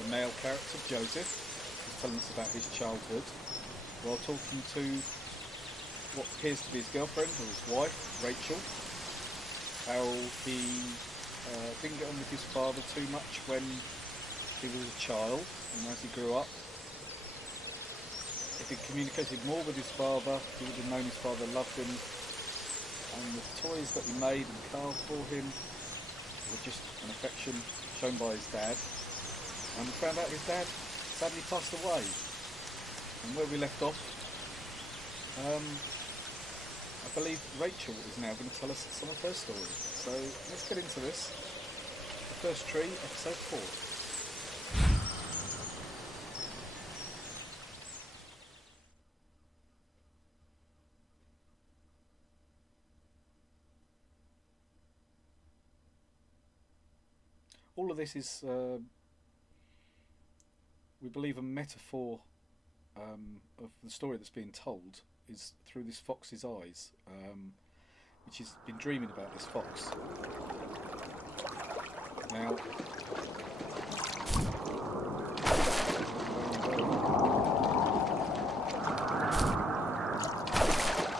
the male character, Joseph, is telling us about his childhood while talking to what appears to be his girlfriend or his wife, Rachel. How he didn't get on with his father too much when he was a child, and as he grew up, if he communicated more with his father, he would have known his father loved him, and the toys that he made and carved for him were just an affection shown by his dad. And we found out his dad sadly passed away. And where we left off, I believe Rachel is now going to tell us some of her story. So let's get into this. The First Tree, episode 4. All of this is, we believe, a metaphor of the story that's being told is through this fox's eyes, which has been dreaming about this fox. Now,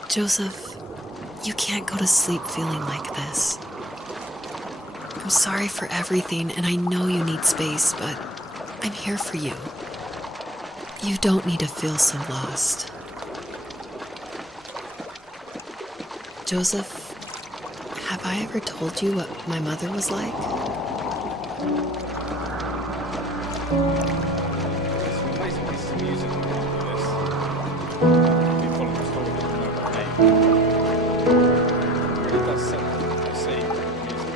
Joseph, you can't go to sleep feeling like this. I'm sorry for everything, and I know you need space, but I'm here for you. You don't need to feel so lost. Joseph, have I ever told you what my mother was like? there's amazing pieces of music in this. If you follow the story, you know what I mean. It really does set the scene with the music.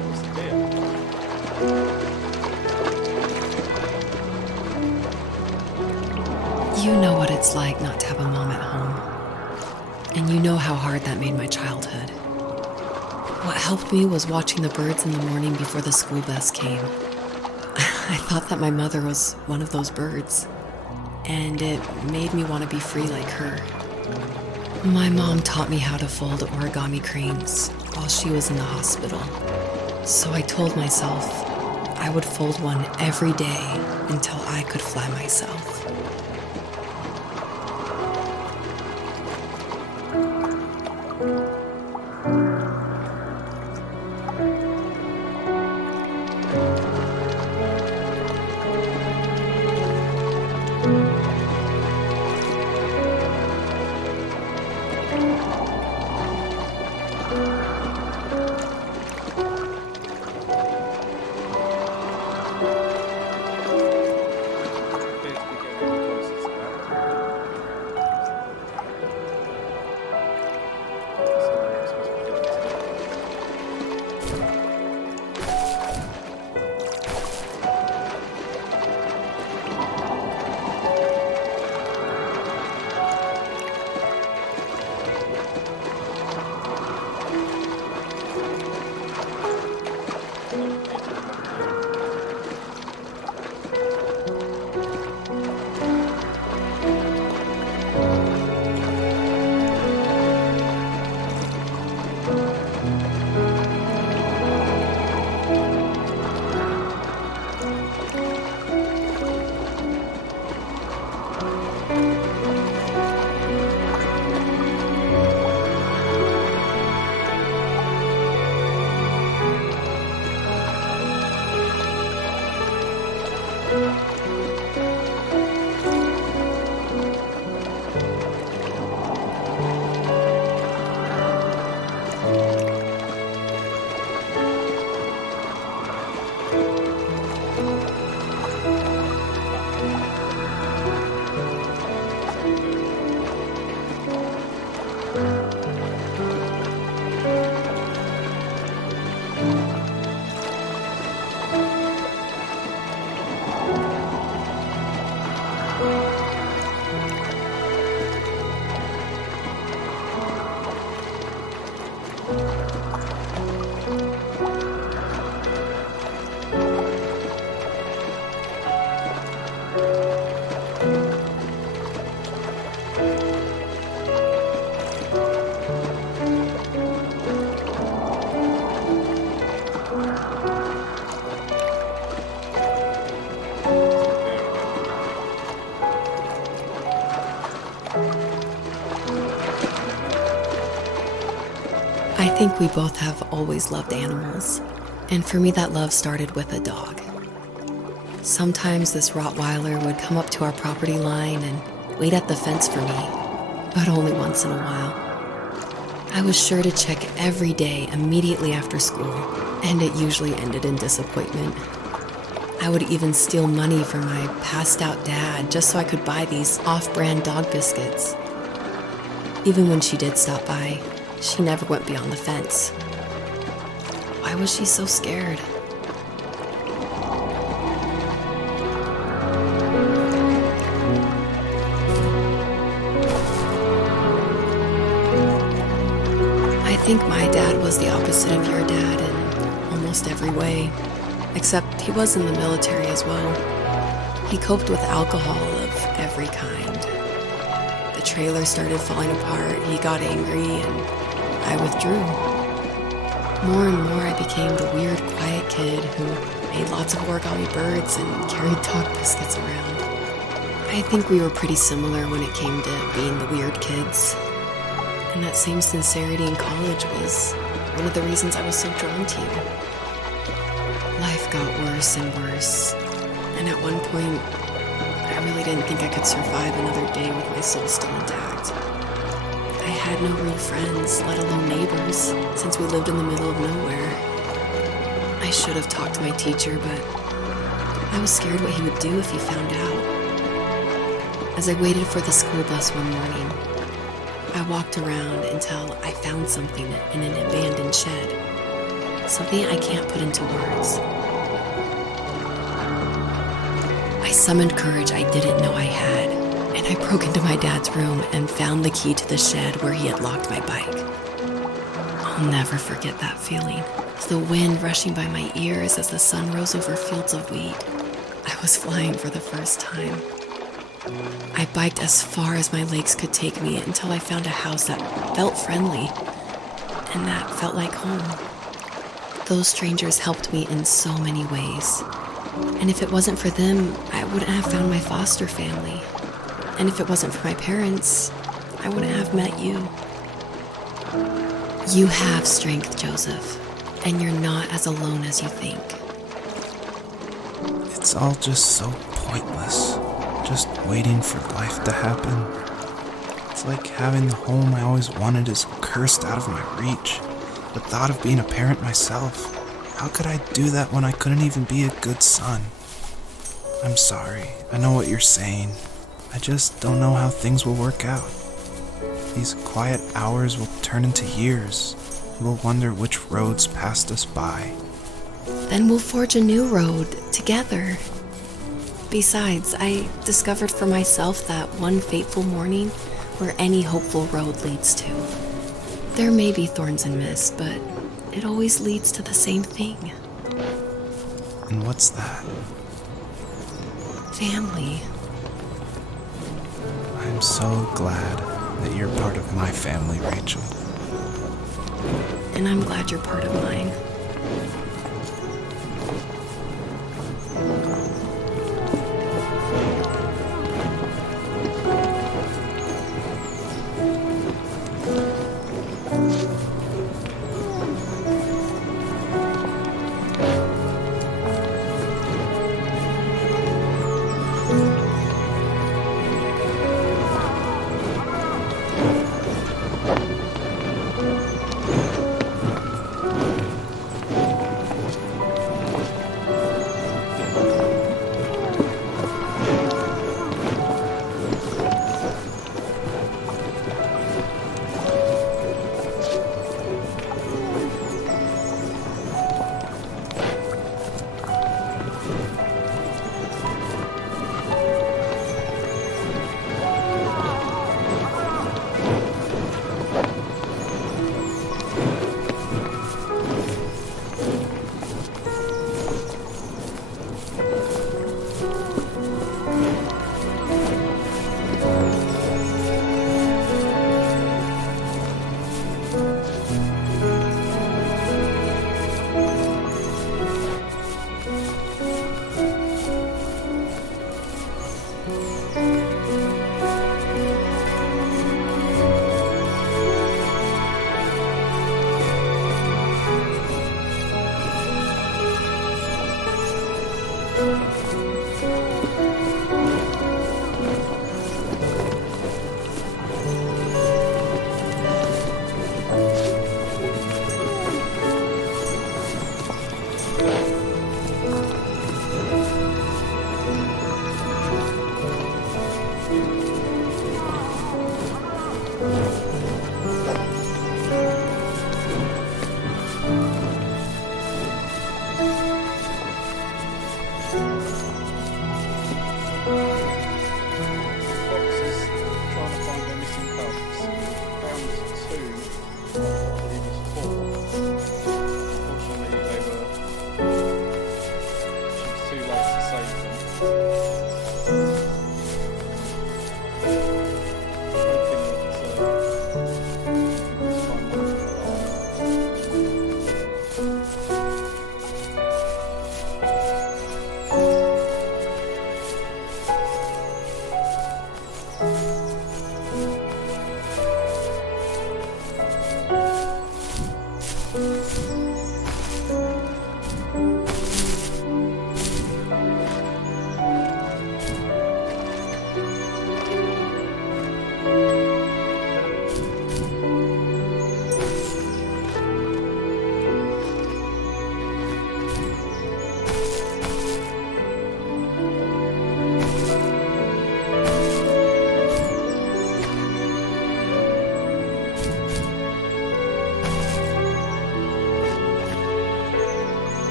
What's the deal? You know what it's like not to have a mom at home. And you know how hard that made my childhood. What helped me was watching the birds in the morning before the school bus came. I thought that my mother was one of those birds, and it made me want to be free like her. My mom taught me how to fold origami cranes while she was in the hospital. So I told myself I would fold one every day until I could fly myself. Appears to be getting really close to that. So we're supposed to be getting to. think we both have always loved animals, and for me that love started with a dog. Sometimes this Rottweiler would come up to our property line and wait at the fence for me, but only once in a while. I was sure to check every day immediately after school, and it usually ended in disappointment. I would even steal money from my passed-out dad just so I could buy these off-brand dog biscuits. Even when she did stop by, she never went beyond the fence. Why was she so scared? I think my dad was the opposite of your dad in almost every way, except he was in the military as well. He coped with alcohol of every kind. The trailer started falling apart, he got angry, and I withdrew. More and more I became the weird, quiet kid who made lots of origami birds and carried dog biscuits around. I think we were pretty similar when it came to being the weird kids. And that same sincerity in college was one of the reasons I was so drawn to you. Life got worse and worse, and at one point, I really didn't think I could survive another day with my soul still intact. I had no real friends, let alone neighbors, since we lived in the middle of nowhere. I should have talked to my teacher, but I was scared what he would do if he found out. As I waited for the school bus one morning, I walked around until I found something in an abandoned shed. Something I can't put into words. I summoned courage I didn't know I had, and I broke into my dad's room and found the key to the shed where he had locked my bike. I'll never forget that feeling. The wind rushing by my ears as the sun rose over fields of wheat. I was flying for the first time. I biked as far as my legs could take me until I found a house that felt friendly and that felt like home. Those strangers helped me in so many ways. And if it wasn't for them, I wouldn't have found my foster family. And if it wasn't for my parents, I wouldn't have met you. You have strength, Joseph, and you're not as alone as you think. It's all just so pointless. Just waiting for life to happen. It's like having the home I always wanted is cursed out of my reach. The thought of being a parent myself. How could I do that when I couldn't even be a good son? I'm sorry. I know what you're saying. I just don't know how things will work out. These quiet hours will turn into years. We'll wonder which roads passed us by. Then we'll forge a new road together. Besides, I discovered for myself that one fateful morning where any hopeful road leads to. There may be thorns and mist, but it always leads to the same thing. And what's that? Family. I'm so glad that you're part of my family, Rachel. And I'm glad you're part of mine.